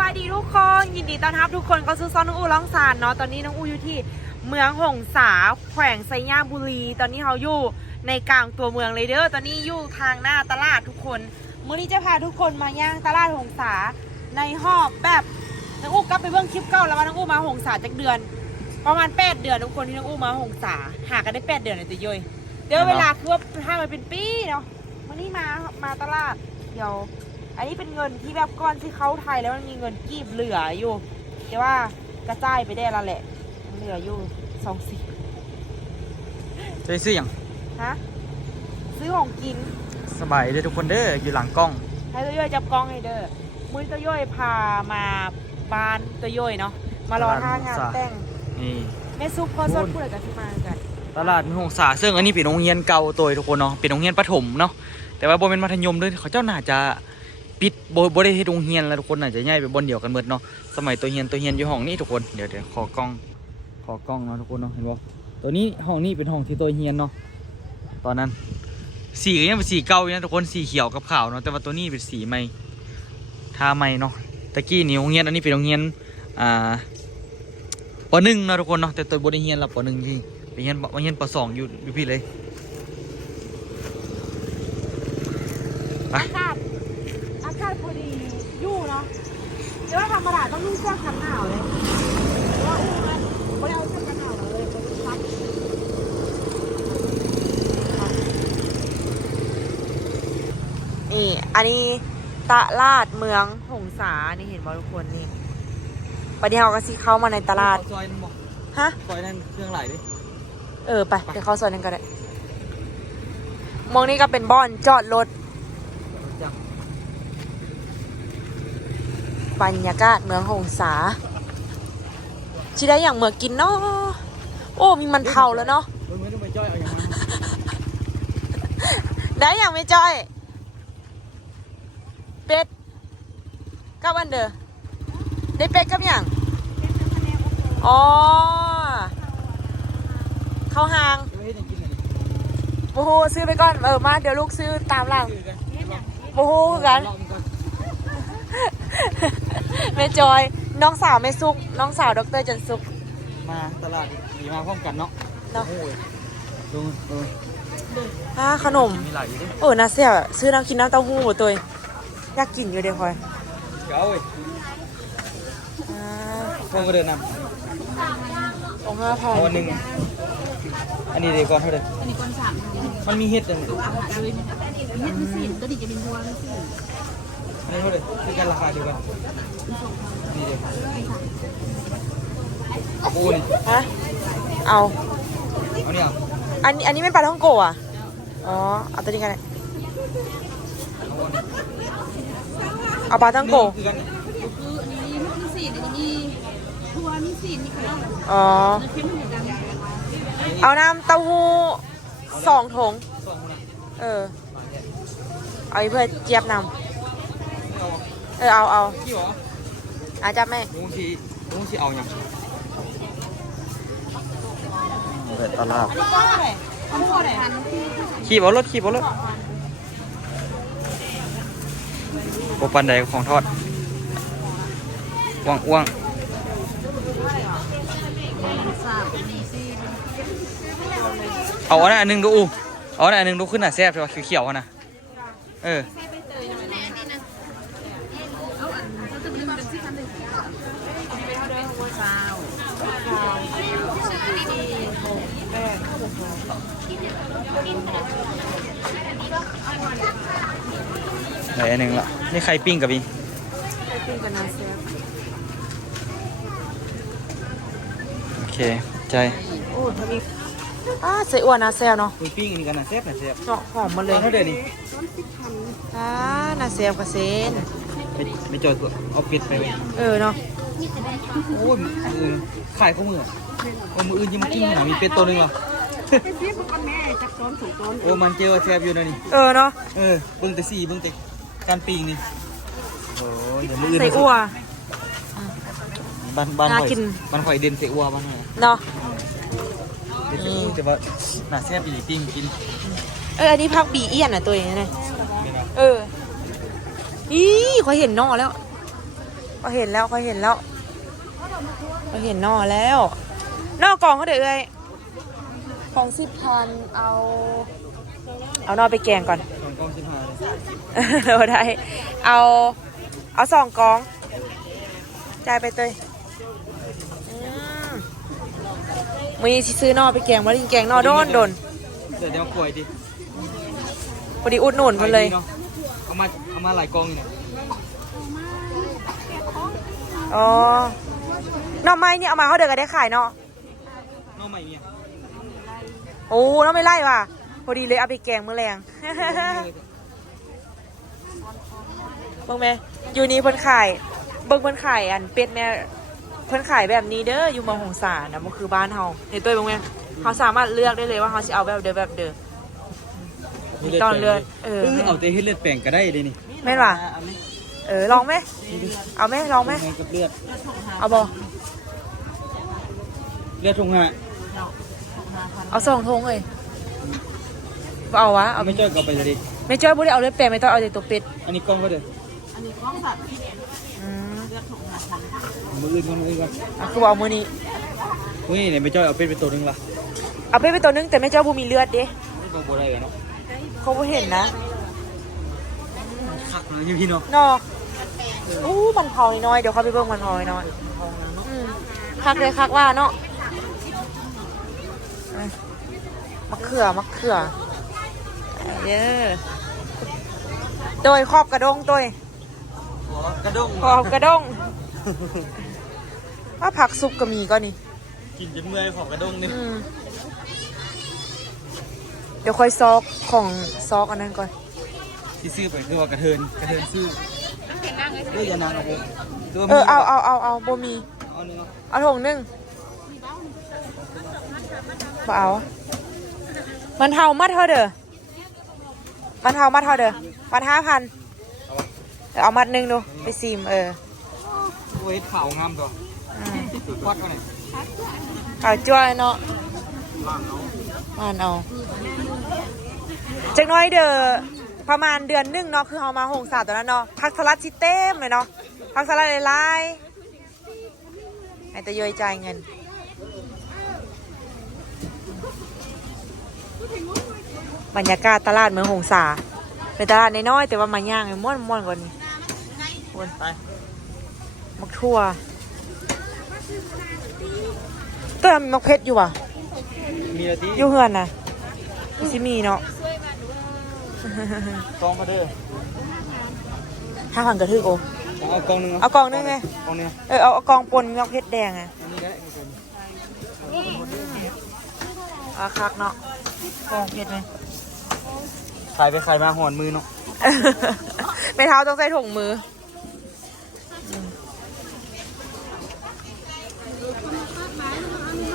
บายดีทุกคนยินดีต้อนรับทุกคนเข้าสู่ซอนน้องอูร้องสารเนาะตอนนี้น้องอูอยู่ที่เมืองหงสาแขวงไซย่าบุรี ตอนนี้เขาอยู่ในกลางตัวเมืองเลยเด้อตอนนี้อยู่ทางหน้าตลาดทุกคนมื้อนี้จะพาทุกคนมาย่างตลาดหงสาในหอบแบบน้องอูกลับไปเบิ่งคลิปเก่าแล้วว่าน้องอูมาหงสาจากเดือน ประมาณแปดเดือนทุกคนที่น้องอูมาหงสาหากันได้แปดเดือนเลยตัวย่อยเดี๋ยวเวลาคือว่าถ้ามันเป็นปีเนาะวันนี้มามาตลาดเดี๋ยว อันนี้เป็นเงินที่แบบก้อนที่เขาไทยแล้วมันมีเงินกีบเหลืออยู่แต่ว่ากระจายไปได้แล้วแหละมันเหลืออยู่สองสิบจะได้ซื้ออย่างฮะซื้อของกิน สบายเลยทุกคนเด้ออยู่หลังกล้อง ให้ตัวย่อยจับกล้องให้เด้อมุ้ยตัวย่อยพามาบ้านตัวย่อยเนาะมารอท่างานแต่งนี่แม่ซุปพอสดพูดอะไรกันที่มากันตลาดมีหงสาซึ่งอันนี้เป็นโรงเรียนเก่าตัวทุกคนเนาะเป็นโรงเรียนประถมเนาะแต่ว่าโบเป็นมัธยมด้วยเขาเจ้าน่าจะ ปิดโบโบได้เฮ็ดโรงเรียนแล้วทุกคนน่าจะย้ายไปบนเดียวกันหมดเนาะสมัยตัวเรียนตัวเรียนอยู่ห้องนี้ทุกคนเดี๋ยวเดี๋ยวขอกล้องขอกล้องเนาะทุกคนเนาะเห็นบ่ตัวนี้ห้องนี้เป็นห้องที่ตัวเรียนเนาะตอนนั้น สีก็ยังเป็นสีเก่าอยู่นะทุกคนสีเขียวกับขาวเนาะแต่ว่าตัวนี้เป็นสีใหม่ทาใหม่เนาะตะกี้นี่โรงเรียนอันนี้เป็นโรงเรียนอ่าปหนึ่งเนาะทุกคนเนาะแต่ตัวบริเรียนเราปหนึ่งจริงไปเรียนเรียนปสองอยู่อยู่พี่เลยไป พอดีอยู่เนาะแต่ว่าธรรมดาต้องนุ่งเสื้อกันหนาวเลยเพราะว่าอู้มันไม่ได้เอาเสื้อกันหนาวมาเลยมันซับนี่อันนี้ตลาดเมืองหงสานี่เห็นบ่ทุกคนนี่ประเดี๋ยวเราก็สิเข้ามาในตลาดซอยนั่นบอกฮะซอยนั่นเครื่องไหลดิเออไปไปเข้าโซนนั้นก็ได้มองนี่ก็เป็นบ่อนจอดรถ จัง บรรยากาศเมืองหงสาชิได้อย่างเมืองกินเนาะโอ้มีมันเผาแล้วเนาะได้อย่างไม่จ้อย เป็ดกับอันเดอร์ได้เป็ดกับอย่างอ๋อเข้าหางโอ้โหซื้อไปก่อนเออมาเดี๋ยวลูกซื้อตามหลังโอ้โหกันลองก่อน แม่จอย น้องสาวแม่ซุก น้องสาวดรจันซุก มาตลาดดีมาพร้อมกันเนาะเนาะ โอ้ยดูดูอ่าขนม มีหลายอยู่ดิเออน่าเสียซื้อน้ำกินน้ำเต้าหู้ตัวเองอยากกินอยู่เดี๋ยวคอยเก๋าเว้ยอ่าพวกมาเดินนสองห้าพัำนเอาอันหนึ่งอันนี้เดี๋ยวก่อนเท่าเดิมอันนี้ก้อนสามพันมันมีเห็ดอย่างอาหารเลยเม็ดมีสีตัวนี้จะเป็นบัวมีสี อันนี้เท่าเดิมคือกันราคาเดียวกันนี่เดียวเอาปูนี่ฮะเอาเอาเนี่ยอันนี้อันนี้ไม่ปลาท่องโกะอะอ๋อเอาตัวนี้กันเลยเอาปลาท่องโกะคือกันคืออันนี้มีสีอันนี้มีทัวมีสีนี่ค่ะอ๋อเข้มเหมือนกันเอาน้ำเต้าหู้สองถุงเออเอาอีเพื่อเจี๊ยบนำ เออเอาเอาขี้หรออาจับแม่ลุงชีลุงชีเอาอย่างเปิดตลาดอันนี้ก้อนอะไรอันนี้ก้อนอะไรพันที่ขี่บอลรถขี่บอลรถโอปันไดของทอดอ้วงอ้วงสามมีสีเอาอันนั้นอันหนึงดูอูเอาอันนั้นอันหนึงดูขึ้นหน่ะแซ่บใช่ป่ะเขียวๆอะนะเออ เอาอันถ้าจะเป็นเป็นสีพันหนึ่งสาว ไหนอันหนึงละนี่ไข่ปิ้งกับอีกินกันนะเซฟโอเคใจโอ้ทวีอ่าใส่อ้วนนะเซลเนาะคุยปิ้งอันนี้กันนะแซ่บนะแซ่บเนาะหอมมาเลยเท่าเดิมนี่อ่าน่าเซลกับเซนไม่ไม่จอยตัวเอาปิดไปเลยเออเนาะโอ้ยมืออื่นขายข้าวมืออะโอ้มืออื่นยังมากินหนามีเป็ดตัวหนึงเหรอเป็นสีพวกกันแม่จับต้นถูกต้นโอ้มันเจอว่าแซ่บอยู่นะนี่ เออเนาะ เออเบิ่งแต่สีเบิ่งแต่ การปิ้งนี่โอ้ยเดี๋ยวมืออื่นใส่อั่วบ้านบ้านน่าหอยกิน บ้านหอยเด่นใส่อั่วบ้านหอยเนาะ เด่นใส่อั่วแต่ว่าหน่าแซ่บอีหลีปิ้งกินเอออันนี้พักบีเอียนอะตัวเองนะนี่นะเออ อีขอยเห็นนอแล้วปเขาเห็นแล้วเขาเห็นแล้วเขาเห็นนอแล้ว นอกกล่องเขาเดือยของสิบพันเอา เอานอไปแกงก่อนสอง กล้องสิบห้าเลยเราได้ เอาเอาสองกอง จ่ายไปเตยอืมมีสิซื้อนอไปแกงมาดิแกงนอโดนโดนเดี๋ยวเดี๋ยวกล้วยดิพอดีอุดหนุนมันเลยไปดีนาะเอามาเอามาหลายกองอยู่เนี่ยอ๋อหน่อไม้เนี่ยเอามาเขาเดือก็ได้ขายเนาะน้องใหม่เนี่ยโอ้น้องไม่ไล่ว่ะ พอดีเลยเอาไปแกงมื้อแรงเบิ่งแม่อยู่นี่เพิ่นขายเบิ่งเพิ่นขายอันเป็ดแม่เพิ่นขายแบบนี้เด้ออยู่เมืองหงสานะมันคือบ้านเฮาในตัวเบิ่งแม่เฮาสามารถเลือกได้เลยว่าเฮาสิเอาแบบเดิมแบบเดิมมีตอนเลือดเออเอาแต่เฮ็ดเลือดแปลงก็ได้เลยนี่แม่นว่ะเอาไหมเออลองไหมเอาไหมลองไหมทงกับเลือดเอาบ่เลือดทงห้าเอาสองทงเลยบ่ เอาวะเอาเอาไม่จ้อยก็เอาไปเลยดิไม่จ้อยบ่ได้เอาเลยแปลไม่ต้องเอาแต่ตัวเป็ดอันนี้กล้องก็เด้ออืมมืออื่นก่อนมืออื่นก่อนอะคือบ่เอามื้อนี้เฮ้ยเนี่ยไม่จ้อยเอาเป็ดไปตัวหนึงล่ะเอาเป็ดไปตัวนึงแต่ไม่จ้อยบ่มีเลือดเด้ไม่ก็บ่ได้กันเนาะเขาบ่เห็นนะคักเลยพี่เนาะนออู้มันเผาน้อยๆเดี๋ยวเขาไปเบิ่งมันเผาน้อยๆอืมคักเลยคักว่าเนาะอะมะเขือมะเขือ เด้อโดยครอบกระดงตัวกระด้งขอบกระด้งว่าผักซุปก็มีก็นี่ กินจนเมื่อยของกระด้งนี่อืมเดี๋ยวค่อยซอกของซอกอันนั้นก่อน ที่ซื้อไปคือว่ากระเทินกระเทินซื้อเอ้ยอย่านานเอาผมตัวเออเอาเอาเอาเอาโบมีเอานี่เนาะเอาถุงหนึงบ่เอา มันเท่ามัดเท่าเด้อ มันเท่ามัดเท่าเด้อมันห้าพันเอามัดหนึ่งดูไปซิมเออโอ้ยขาวงามตัวอืมวัดเอาหน่อยเอาจ้วยเนาะล่านเอาจักน้อยเด้อประมาณเดือนหนึงเนาะคือเอามาหงสาตัวนั้นเนาะพักทลัดชิเต็มเลยเนาะพักทลัดหลายๆให้แต่ย่อยจ่ายเงิน บรรยากาศตลาดเมืองหงสาเป็นตลาดน้อยๆแต่ว่ามาย่างม่วนม่วนๆกว่านี้ไปมักทั่วตัวนั้นมีมักเพชรอยู่ว่ะมีอะไรที่อยู่เฮือนน่ะมีสิมีเนาะกองมาเด้อห้าพันกระทึกโอเอากองหนึงเอากองหนึ่งไงกองหนึงเออเอาเอากองปนมักเพชรแดงอะอันนี้ก็ได้อาคักเนาะกองเพชรไหม ขายไปขายมาหอนมือเนาะไม่เท้าต้องใส่ถุงมือ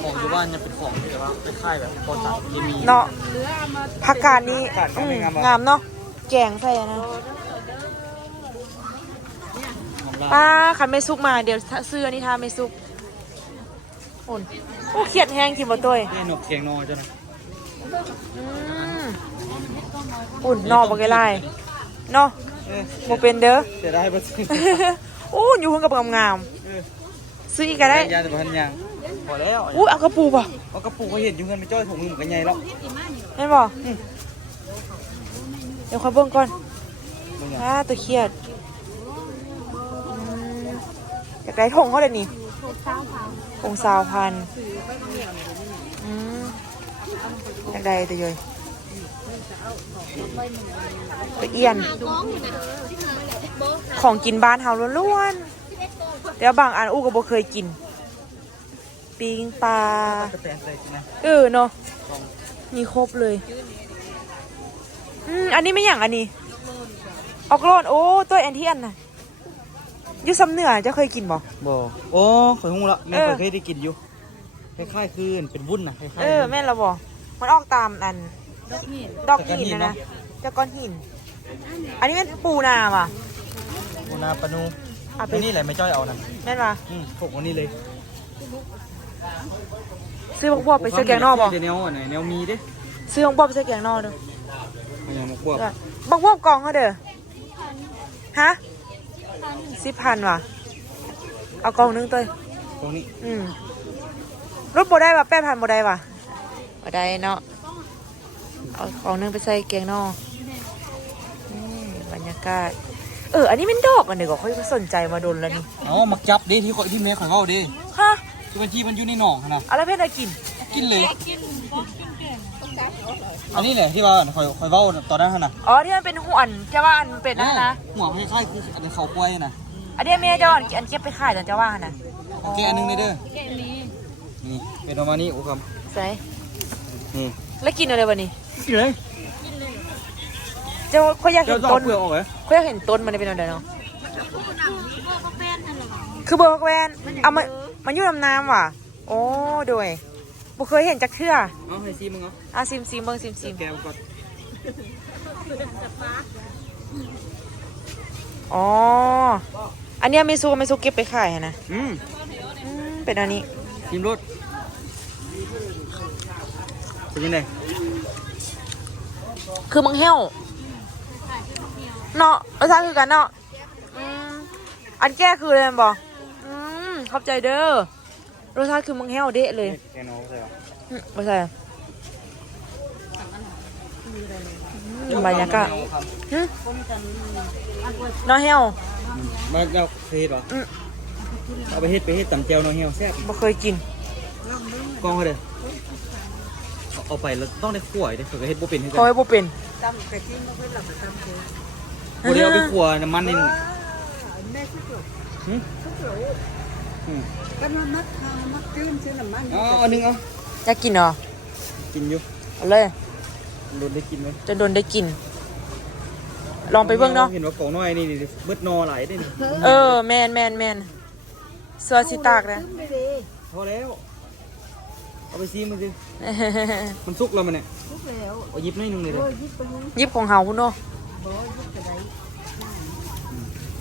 ของอยู่บ้านยังเป็นของที่แบบว่าไปค่ายแบบโคตรตัดยังมีเนาะผักกาดนี้ผักกาดอืมงามๆงามเนาะแกงใส่อะนะของร้านป้าคันไม่ซุกมาเดี๋ยวซื้ออันนี้ทาไม่ซุกอุ่นโอ้เขียดแห้งกินบ่ตัวเองนี่หนกเคียงนอจ้ะนะอืม อุ่นนอกบ่ไกลไล่เนาะเออบ่เป็นเด้อเสียดายบ่ซื้อโอ้อยู่เพิ่งกับงามเออๆซื้ออีกก็ได้ยาแต่บ่ทันยังพอแล้วอู้เอากระปูป่ะเอากระปุกเขาเห็นอยู่เงินไปจ้อยถุงมือมันก็ใหญ่แล้วเห็นบ่เดี๋ยวค่อยเบิ่งก่อนมึงอ่าอะตัวเครียดอืมอยากได้ถงเขาเดี๋ยวนี้ถงสาวพันอืมอยากได้ตัวเยย ตัวเอียน ของกินบ้านเฮาล้วนๆแต่ว่าบางอันอู้ก็บ่เคยกิน ปิงปลากระแตนใส่นะเออเนาะมีครบเลยอืมอันนี้ไม่อย่างอันนี้ออกโลนโอ้ตัวแอนที่อันน่ะอยูซ้ำเหนือจะเคยกินบ่บ่โอ้ข่อยฮู้ละแม่เออข่อยเคยได้กินอยู่คล้ายๆคืนเป็นวุ้นน่ะคล้ายๆเออแม่นเราบ่มันออกตามอัน ดอกหินนะนะจะก้อนหิน อันนี้เป็นปูนาว่ะปูนาปลานูเอาไปอันนี้แหละไม่จ้อยเอานะแม่นว่ะอืมพวกวันนี้เลยซื้อบักบวบไปซื้อแกงนอกบ่เดี๋ยวแนวอันไหนแนวมีเด้ซื้อบักบวบไปซื้อแกงนอกเด้อมันยังมากวบบักบวบกองเขาเด้อฮะสิบพันว่ะเอเอากล่องหนึงเต้ย ตรงนี้ อืมรถบ่ได้ป่ะแป้พันบ่ได้ป่ะบ่ได้เนาะ เอากล่องหนึงไปใส่แกงนอกนี่บรรยากาศ เออ อันนี้เป็นดอกอันเดียวก็ค่อยสนใจมาโดนแล้วนี่เอามักจับดิที่ข่อยที่แม่ข่อยเว้าดิฮะที่บางทีมันอยู่ในหนองหั่นน่ะอะไรเพชรอะไรกิน กินเลยอันนี้แหละที่ว่าข่อยข่อยเว้าตอนนั้นหั่นน่ะอ๋อที่มันเป็นหัวอันจะว่าอันเป็นนั่นนะหัวคล้ายๆคืออันนี้เขากล้วยน่ะอันนี้แม่เจ้าอันอันเก็บไปขายตอนจะว่าหั่นนะโอเคอันหนึงเลยเด้อแกนี้นี่เป็นประมาณนี้โอ้คใส่ำนี่แล้วกินอะไรวะนี่ กินเลยเจ้าค่อยอยากเจ้าเห็นจะต้เอานเปลือกออกเหรอค่อยอยากเห็นต้นมันเป็นอะไรเนาะก็แฟนนั่นแหละคือเบอร์พักแวนเอามันมันอยู่ลำน้ำว่ะ โอ้โดยบ่เคยเห็นจักเทื่อเอาให้ซีมึงเอาอะซิมซิมเบิ่งซิมซิม แก้วก่อนอ๋อ อันเนี้ยเมซูเมซูเก็บไปขายอะนะอืมอืมเป็นอันนี้ ชิมรสเป็นยังไง คือมังเห้วเนาะรสชาติคือกันเนาะอืมอันแก้คืออะไรมันบอกอืมขอบใจเด้อรสชาติคือมังเห้วเดะเลยแกงน้องใช่ปะอืมไม่ใช่อืมบรรยากาศหึเน้อเห้วมาเอาไปเฮ็ดเหรออืมเอาไปเฮ็ดไปเฮ็ดตำแจ่วน้องเหี่ยวแซ่บบ่เคยกินกล้องเขาเด้อ เอาเอาไปแล้วต้องได้ขั่วอีกเด้อเขาก็เฮ็ดบ่เป็นคือกัเขานให้บ่เป็นบ่ได้เอาไปขั่วน้ำมันนี่หึอืมก็มามัดทามัดตื้นซื้อน้ำมันเอาอันหนึงเอาอยากกินเหรอกินอยู่เอาเลยโดนได้กินไหมจะโดนได้กิน ลองไปเบิ่งเนาะ เห็นว่ากล่องน้อยนี่นี่เบิดนอหลายได้นี่เออแมนแมนแมนเสื้อสีตากนะไม่ดีพอแล้ว เอาไปซีมันสิมันสุกแล้วมันเนี่ยทุกแล้วเอาหยิบหน่อยหนึงเลยเด้โอ้อยยิบไปเลยยิบของเฮาคุณเนาะบ่ยิบไปไหน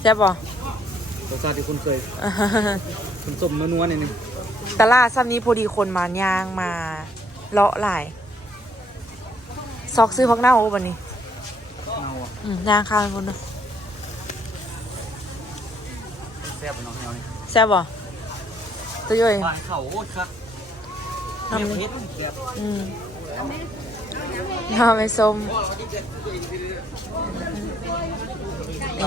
แซ่บบ่ รสชาติที่คุณเคยคุณสมนัวๆหน่อยหนึงตลาดซ้ำนี้พอดีคนมาย่างมาเลาะหลายซอกซื้อพักหน้าโอ้บันนี้เอาอะอืมย่างข้าวให้คนเนาะแซ่บน้องเหี่ยวนี่แซ่บบ่ตัวย่อยหวานเข่าโอ้ยครั บน้ำเผ็นี่ดแซ่บอืมน้ำไม่ส้มนี่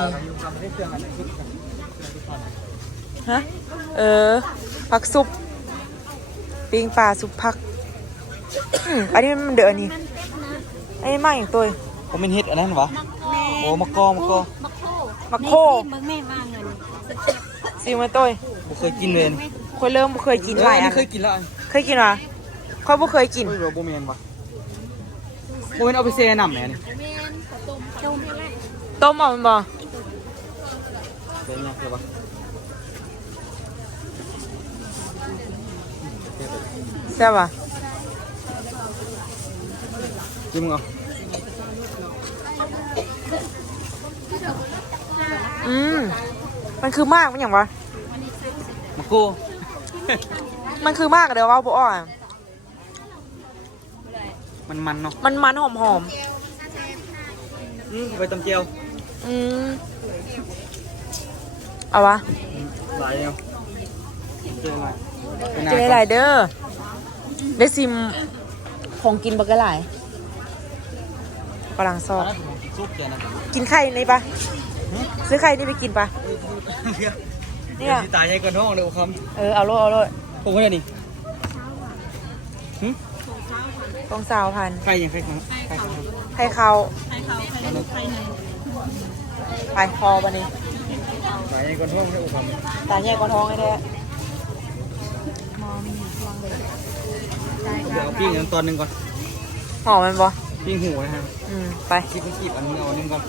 ฮะ เออ ผักซุปปิ้งปลาซุปผักอืมอันนี้มันเดืออันนี้อันนี้มากอย่างตัวผมเป็นเฮ็ดอันนั้นวะโอ้มะกอมะกอมักโคมักโคมึงแม่ว่าเงินซีมาตัวผมเคยกินเลยคนเริ่มบ่เคยกินหลายอันเคยกินแล้วอันเคยกินวะ ค่อยบ่เคยกินเฮ้ยโบเมนวะโบเมนเอาไปเซน้ำแหน่นี่จมอะไรต้มเอามันบ่เป็นยังไงวะแซ่บอะจิ้มมึงเอาอืมมันคือมากมันอย่างวะมะโกมันคือมากเดี๋ยวว่าบ่อ่อน มันมันเนาะมันมันหอมหอมอืมเอาไปตำเจียวๆอืมเอาวะอืมหลายเนาะเจออะไรไปนาเจหลายเด้อได้ซิมของกินบักกะหลายกำลังซก่ออนกนะผมกินซุปเจอนะกินไข่นี่ปะซื้อไข่นี่ไปกินปะเนี่เนี่ยยตายใหญ่กว่าน้องเลยโอ้คเออเอาโลดเอาโลดำผมก็ได้นี่หึ ต้ องสาวพันใครยังใครของใครของไข่เขาใครเขาใครลูกใครไหนไปคอบันนี้ตายใหญ่กว่าน้องเลยโอ้คำตาแยกกว่าท้องไอ้แท้เดี๋ยวเอาปิ้งอันตอนหนึ่งก่อนหอมมันบ่ปิ้งหูนะฮะอืมไปคีบมันคีบอันนึงเอาอันหนึงก่อน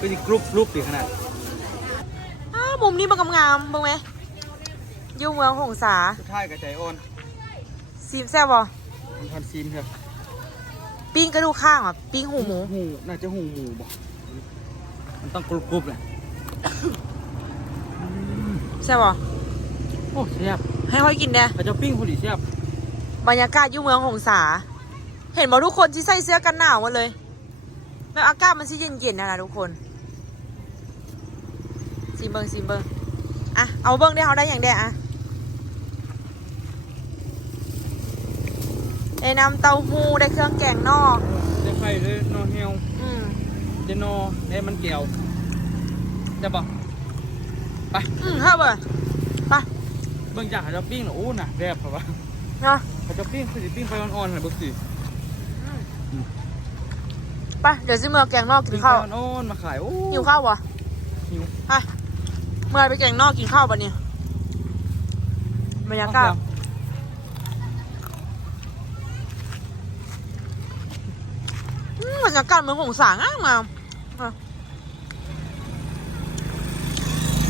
ก็จะกรุบกรุบดีขนาดอ้าวมุมนี้มันกำงามเบิ่งไหมอยู่เมืองหงสาสุดท้ายกับใจอ่อนซีมแซ่บบ่มันทันซีมครับ ปิ้งกระดูกข้างอะปิ้งหูหมู หูน่าจะหูหมูบ่มันต้องกรุบกรุบเลยแซ่บบ่โอ้แซ่บให้ค่อยกินแน่เขาจะปิ้งพอดีแซ่บบรรยากาศอยู่เมืองหงสา เห็นบ่ทุกคนที่ใส่เสื้อกันหนาวหมดเลยแบบอากาศมันสิเย็นๆนะนะทุกคนซีมเบิงซีมเบิงอะเอาเบิ้งได้เขาได้อย่างเดียวอะ ได้น้ำเต้าหู้ได้เครื่องแกงนอกได้ไข่ได้นอเฮียวอืมได้นอได้มันเกี่ยวจะบอกอืมเฮ้ยเบิร์ไปเบิ่งจากเขาจะปิ้งเหรอโอ้น่ะแซ่บครับว่าเนาะเขาจะปิ้งคือสิปิ้งไฟอ่อนๆน่ะเบิ่งสิไปเดี๋ยวซิเมื่อแกงนอกกินปิ้งไฟข้าวอ่อนๆมาขายโอ้หิวข้าววะหิวไปเมื่อไปแกงนอกกินข้าวปะเนี่ยบรรยากาศอื บรรยากาศเมือนหงสางอะมา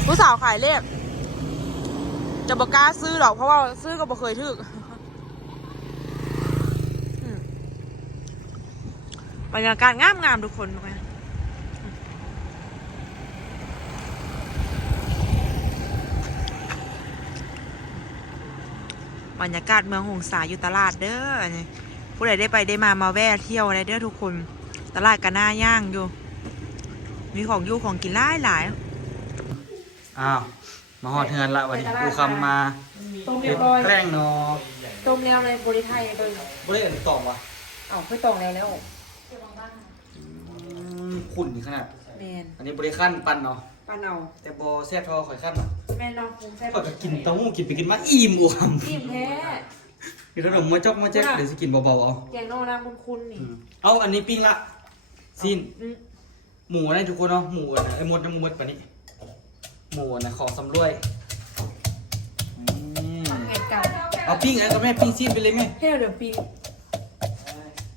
ผู้สาวขายเลขจะบอกกล้าซื้อหรอกเพราะว่าซื้อก็บ่เคยถึกบรรยากาศงามงามทุกคนทุกคนบรรยากาศเมืองหงสาอยู่ตลาดเด้อผู้ใดได้ไปได้มามาแวะเที่ยวอะไรเด้อทุกคน ตลาดกันหน้าย่างอยู่ มีของอยู่ของกินหลายหลายอ้าวมาฮอดเฮือนละวันนี้กูคำมาต้มเฮ็เรียดบร้อยแกล้งเนาะต้มแล้วในบริไทยเลยบ่ได้อันนี้ตอบว่ะเอ้าคือตรงแล้วแล้วอืมขุ่นขนาด แมนอันนี้บริขั้นปั่นเนาะปลาเนาแต่บอแซ่บเทอข่อยขั้นเนาะแมนเนาะผมใช่ข่อยก็กินเต้าหู้กินไปกินมาอิ่มอูคำอิ่มแท้ กินขนมมาจอกมาแจ๊กเดี๋ยวสิกินเบาๆเอาแกงนอกน้ำบุญคุณนี่ เอาอันนี้ปิ้งละ สิ้นอืมหมูนะทุกคนเนาะหมูนะไอ้มดน้ำมูมดปะนี้หมูนะของสำรวยอืมเห็ดเก่าเอาปิ้งอันก็แม่ปิ้งสิ้นไปเลยแม่ให้เราเดี๋ยวปี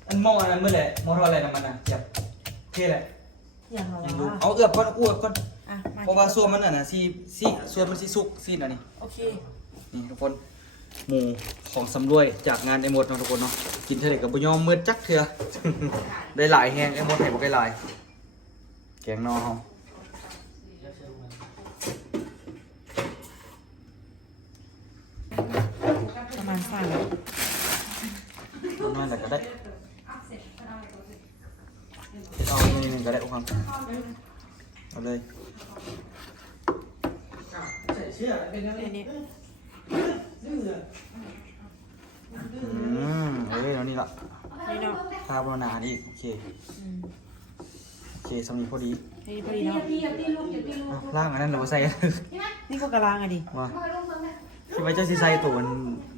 อันหม้ออันนั้นเมื่อไหร่หม้อทอดอะไรนะมันอะเจ็บเท่เลยอย่างเรายังดูว่าเอาเอือบก่อนเอาเอือบก่อนอะมาเพราะว่าส่วนมันอะนะซีซีส่วนมันซีสุกซีนอันนี้โอเค นี่ทุกคน หมูของสำรวยจากงานไอ้มดเนาะทุกคนเนาะกินเท่าไหร่กับบุยอมมืดจักเถื่อ ได้หลายแห้งไอ้มดให้บ่ได้หลาย แกงนอเฮาประมาณสามน้อยหน่อยก็ได้เอานี่นี่ก็ได้ครับเอาเลยอัน นี้อืมเอาเลยเอานี่ละนี่เนาะคาโบนานี่โอเค อืมโอเคสำนีพอดีนี่พอดีเนาะอะล่างอันนั้นเราใส่ นี่ก็กระลางอะดิ ว่าคิดว่าเจ้าสิใส่ตัวมัน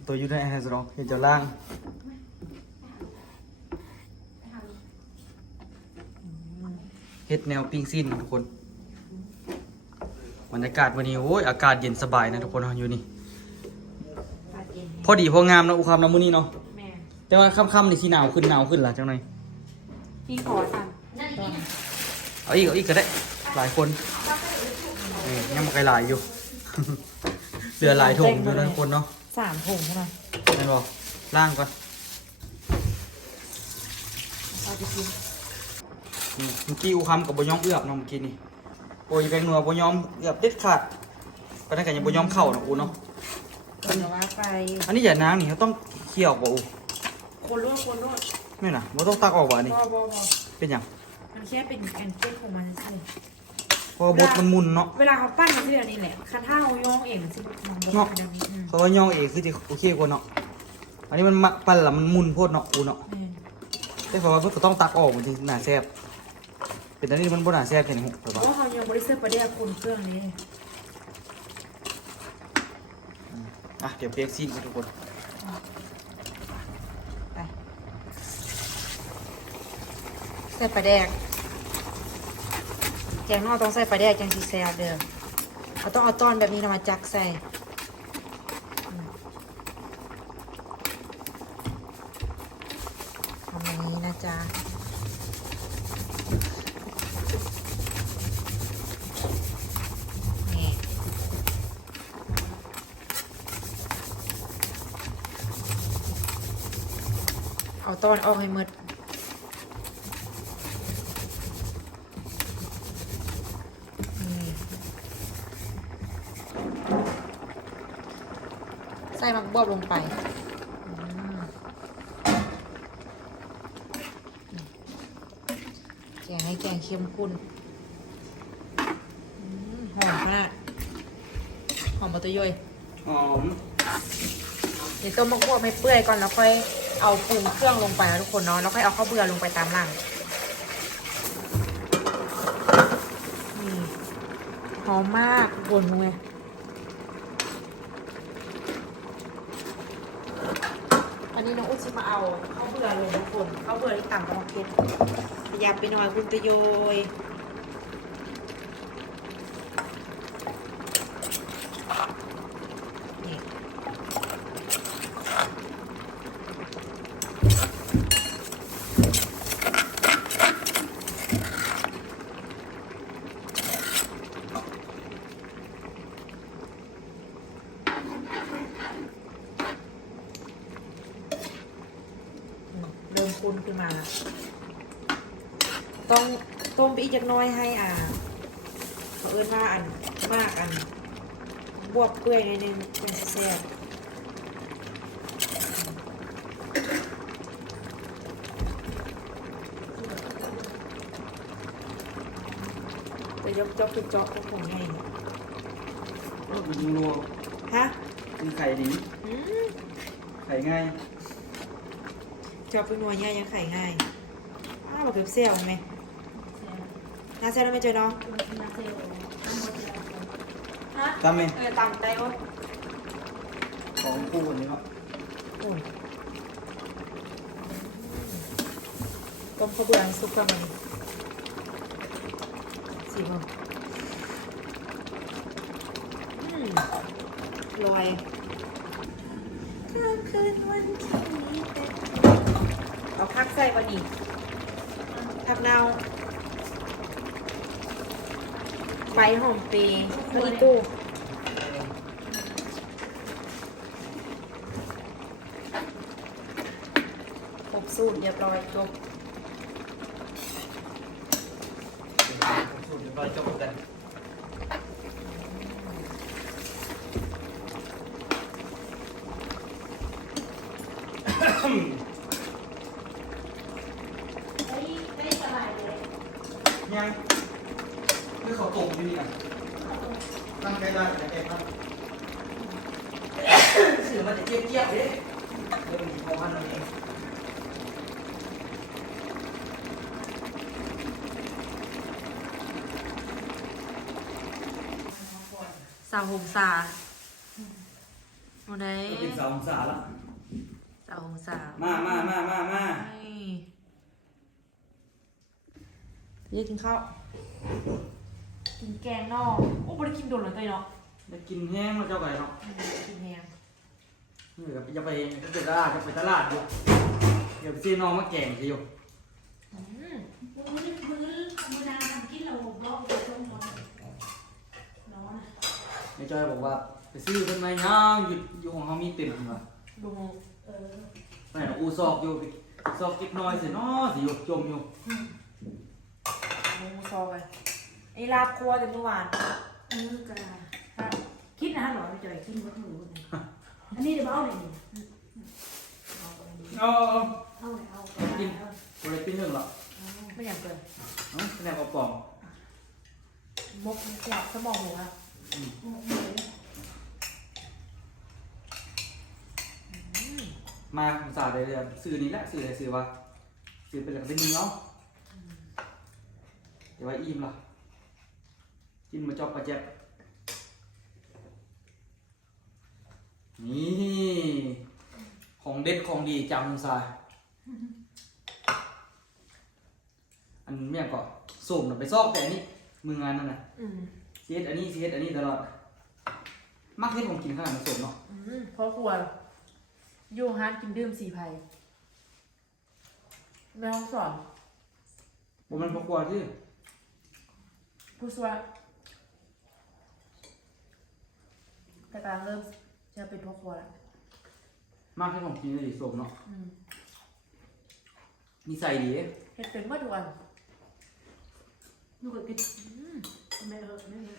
ตัวอยูในแอร์สรองเห็นเจ้าล่างเฮ็ดแนวปิ้งซินทุกคน บรรยากาศวันนี้โอ้ยอากาศเย็นสบายนะทุกคนเนาะอยู่นี่ปลาเย็น พอดีพองามเนาะอุคามเนาะมื้อนี้เนาะแม่แต่ว่าค่ำๆนี่สิหนาวขึ้นหนาวขึ้นล่ะจังหน่อยพี่ขอสั่งตอนเอาอีกเอาอีกก็ได้ หลายคนนี่ยังมาไกลหลายอยู่ เหลือหลายถุงอยู่นะทุกคนเนาะสามถุงเท่านั้นแม่นบอกล่างก่อนเอาไปกินนี่เมื่อกี้อูคำกับบยอมเอือบเนาะเมื่อกี้นี่โอ้ยแปลงนัวบยอมเอือบเด็ดขาดปานนั้นก็ยังบยอมเข้าเนาะอูเนาะ เดี๋ยวว่าไปอันนี้อย่านางนี่เขาต้องเคี่ยวบ่อูคนลวกคนลวกไม่น่ะบ่ต้องตักออกบ่อันนี้บอบอบอเป็นหยังมันแค่เป็นแอนเจนของมันเฉยเพราะว่าบดมันมุนเนาะ เวลาเขาปั้นมันที่เดียวนี้แหละคันถ้าเราย่องเองสิมันบดเนาะมันอืมเพราะว่าย่องเองคือสิโอเคกว่าเนาะ อันนี้มันมะปั้นแล้วมันมุนโพดเนาะอูเนาะแม่นแต่เพราะว่าเพิ่นก็ต้องตักออกมันถึงน่าแซ่บเป็นอันนี้มันบ่น่าแซ่บแค่นี้หูแต่เพว่าราะว่าเขายังบริสุทธิ์ประเดี๋ยวคุณเครื่องนี้ อะเดี๋ยวเบรกซีนกันทุกคนไปใส่ปลาแดกแกงนอกต้องใส่ปลาแดกแกงสีแซ่บเด้อเขาต้องเอาต้อนแบบนี้นะมาจักใส่อืมทำอย่างนี้นะจ๊ะนี่ เอาต้อนออกให้หมดนี่ใส่มักบวบลงไปอืมแกงให้แกงเข้มข้นอืมหอมขนาดอมบะตัวย่อยหอมเดี๋ยวต้มมะม่วงให้เปื่อยก่อนแล้วค่อย เอาปรุงเครื่องลงไปนะทุกคนเนาะแล้วค่อยเอาข้าวเบื่อลงไปตามหลังนี่หอมมากบนเลยอันนี้น้องอุ้ชิมาเอาข้าวเบื่อลงทุกคนข้าวเบื่อที่ต่างกับมะเขือยับไปหน่อยคุณตะโยย อืมเริ่มคุ้นขึ้นมาแล้วต้องต้มไปอีกจักห น้อยให้อ่าเขาเอิ้นว่าอันมากอัน บวบเปื่อยหนิดนึงเป็นสิแซ่บแต่ยกจอกคือจอกก็คงง่ายก็คือยิงนัวฮะกินไข่ดีอืมไข่ง่ายจอกเป็นนัวง่ายยังไข่ง่ายอ้าวแบบเซลไหม น่าเซลแล้วไม่เจอเนาะฮะตามไหมเออตำได้วะของคู่คนนี้เนาะโอ้ยต้มข้าวเบื่อซุปกับมันสีมันอืมลอยเอาพักใส่ปะนี่ผักนาว ใบหอมปีมะอีตู้ครบสูตรเรียบร้อยจบ สูตรเรียบร้อยจบกัน ยังนี่เขาตกที่นี่อะตั้งใจได้แต่แกครับเสือมันจะเจี๊ยบเจี๊ยบเลยเดี๋ยวมันจะพอพันนั่นเอง สาวหงสาโอ้ไหนก็เป็นสาวองศาละสาวหงสามามามามามานี่เรียกกินข้าว กินแกงนอกโอ้บริกินโดนเลยตัวเนาะจะกินแห้งมาเจ้าไก่เนาะอืมกินแฮงนี่กับจะไปจะไปตลาดจะไปตลาดอยู่เดี๋ยวไปซื้อน้องมาแกงสิอยู่ อืม มื้อมื้อมื้อนานทำกินเราบล็อกไปช่วงนอนนอน ไอ้จอยบอกว่าไปซื้อเป็นไม้ย่างหยุดอยู่ของเขามีเต็มว่ะดูเออไม่หรอกอูซอกอยู่ซอกกิ๊กน้อยสิเนาะสิอยู่จมอยู่หมูซอยไอ้ลาบครัวแต่เมื่อวานอันนี้ก็คิดนะฮะหรอไม่จ่อยกินหมดทั้งหมดอันนี้เดี๋ยวเอาเลยนี่เอาเอาเลยเอากินบริกินหนึ่งหรอไม่อยากเกินเอ้าคะแนนกระป๋องมกแสบสมองหมูอะ มาภาษาได้เลยซื้อนี้แหละซื้ออะไรซื้อวะซื้อเป็นหลักเป็นหนึ่งเนาะเดี๋ยวไว้อิ่มละกินมาจอบปลาแจ๊บนี่ของเด็ดของดีจำซาอันเมี่ยงก่อนสุ่มน่ะไปซอกแต่อันนี้มืองานนั่นน่ะ เสียดอันนี้เสียดอันนี้ตลอด มักเฮ็ดของกินขนาดมันสุ่มเนาะอืมเพราะครัวอยู่ฮานกินดื่มสี่ไผ่แม่ห้องสอนบ่มันพอกลัวที่ผู้ช่วยแต่กำลังเริ่มจะเป็นพ่อครัวแล้วมักเฮ็ดของกินได้ดีสุ่มเนาะอืมนิสัยดีเฮ็ดเป็นเมื่อทุกวันลูกก็กิน ไม่เออไม่เออ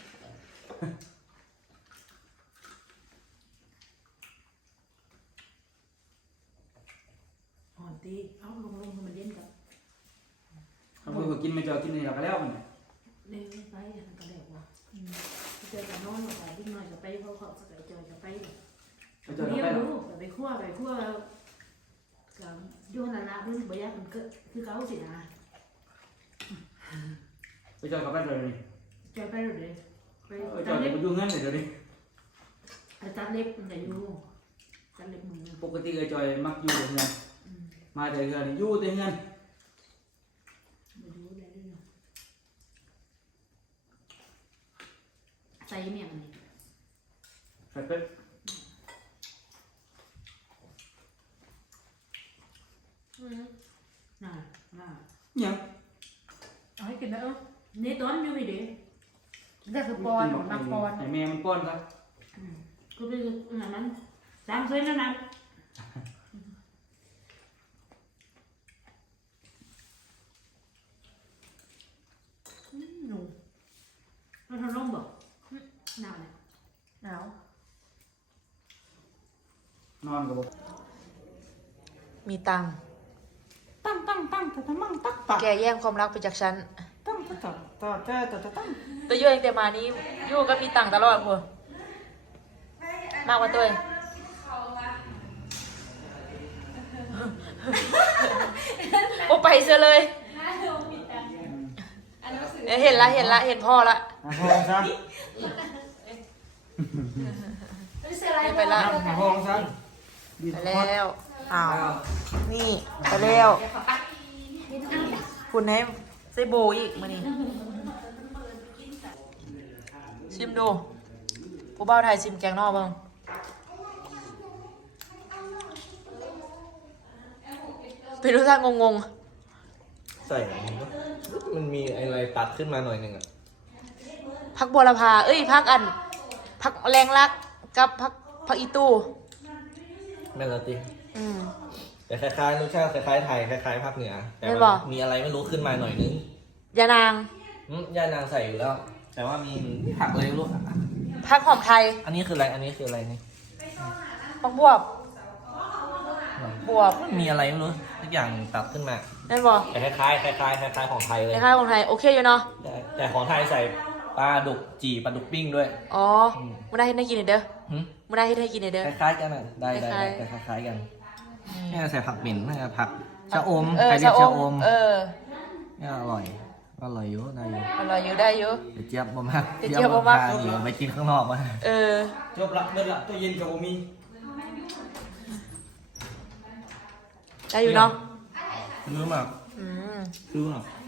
อ่อนตีเอาลงลงให้มันเล่นกับเขาเพิ่นก็กินไม่เจอกินนี่แล้วก็แล้วมันเล่นไปอันก็แล้วว่าอืมจอกับน้องกับดิ้งน้อยกับไปเขาเขาสกายจอยกับไปไปจอยเรียไปกรู้กับไปคั่วไปคั่วกับโยนละละด้วยบ่ยากมันก็คือเขาสินะไปจอยกับแม่เลยนี่ จอยไปเลยไปไปจตัอดยเล็บไปยุ่งเงินเลยเดี๋ยวนี้ตัดเล็บมันจะอยู่ตัดเล็บมือปกติไอ้จอยมักอยู่เงินมาแต่เงินอยู่แต่เงินไม่รู้อะไรด้วยเนาะใส่เมียมันนี่ไปเป็ดน่าน่าเนี่ยงเอาให้กินได้เออในตอนอยู่ไม่ดีได้คือปอนของนางปอนไอ้แม่มันป้อนครับก็คืออันนั้นตามเคยนั่นนะหนูเราทำร่องบอกหนาวเนี่ยหนาว นอนกับผมมีตังค์ ตั้งตั้งตั้งแต่ทำมั่งตักตักแกแย่งความรักไปจากฉัน ตั้งตั้งตั้งตั้งตั้งตั้งตัวยุ่งแต่มานี้ยู่ก็มีตังค์ตลอดพวมากกว่าตัวเองโอ้ไปเสียเลยเห็นละเห็นละเห็นพ่อละพอซะไปละพอซะไปแล้วอ้าวนี่ไปแล้วคุณให้ ใส่โบอีกมานี่ชิมดู ผู้บ่าวไทยชิมแกงนอกเบ้างไปรู้สึกงงใส่มันก็มันมีอะไรตัดขึ้นมาหน่อยหนึ่งอะๆพักบัวลพา เอ้ยพักอันพักแรงรักกับพักพักอีตู้ แม่นละติอืม แต่คล้ายๆรสชาติคล้ายๆไทยคล้ายๆภาคเหนือ แต่ไม่มับอกมีอะไรไม่รู้ขึ้นมาหน่อยนึงยานางอืมย่านางใส่อยู่แล้ว แต่ว่ามีผักอะไรไม่รู้อะพักหอมไทยอันนี้คืออะไรอันนี้คืออะไรนี่พักบวบบวบมันมีอะไรไม่รู้ทุกอย่างตัดขึ้นมานั่นบอกแต่คล้ายๆคล้ายๆคล้ายๆของไทยเลย คล้ายๆของไทยโอเคอยู่เนาะแต่แต่ของไทยใส่ปลาดุกจีปลาดุกปิ้งด้วย อ๋ออืมมึงได้ให้ได้กินหน่อยเด้อหึมึงได้ให้ได้กินหน่อยเด้อ คล้ายๆกันอะได้ได้คล้ายๆแต่คล้ายๆกัน แค่ใส่ผักเหม็นน่าจะผักชะอมเออใครเรียกชะอมเออเนี่ยอร่อยอร่อยอยู่ได้อยู่อร่อยอยู่ได้อยู่เดี๋ยวเจี๊ยบบ่มากเดี๋ยวเจี๊ยบบ่มากพเดี๋ยวไปกินข้างนอกมาเออจบละเมื่อละตัวเย็นกับผมมีได้อยู่เนาะซื้อมาอืมซื้อมาอ